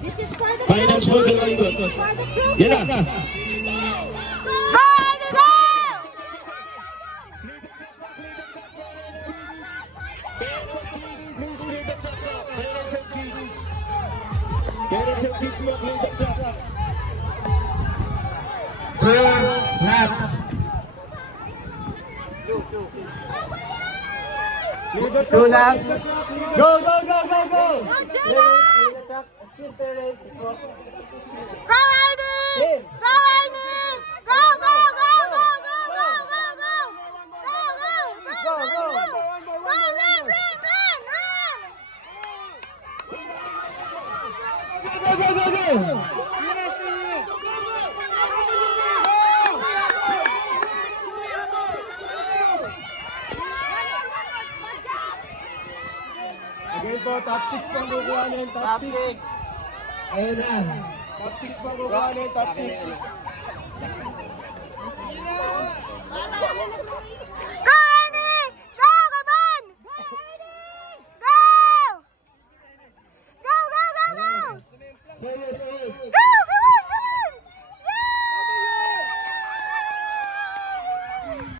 This is for the Final score na lang ito. for the trophy. Yan na. Go, Arnie, go! Parents and kids, please clear the track now. Parents and kids. Parents and kids, mo clear the track. 2 laps. Two laps. Go, go, go, go, go. Go, Judah! Go, Arnie! Go, Arnie! Go, go, go, go, go, go, go, go! Go, go, go, go, go! Go, run, run, run, run! Go, go, go, go. Again po, top 6 pang kukuhanin, top 6. Ayun na. Top 6 pang kukuhanin, top 6. Go, Arnie! Go, come on! Go! Go, go, go, go! Go, go, go. Go!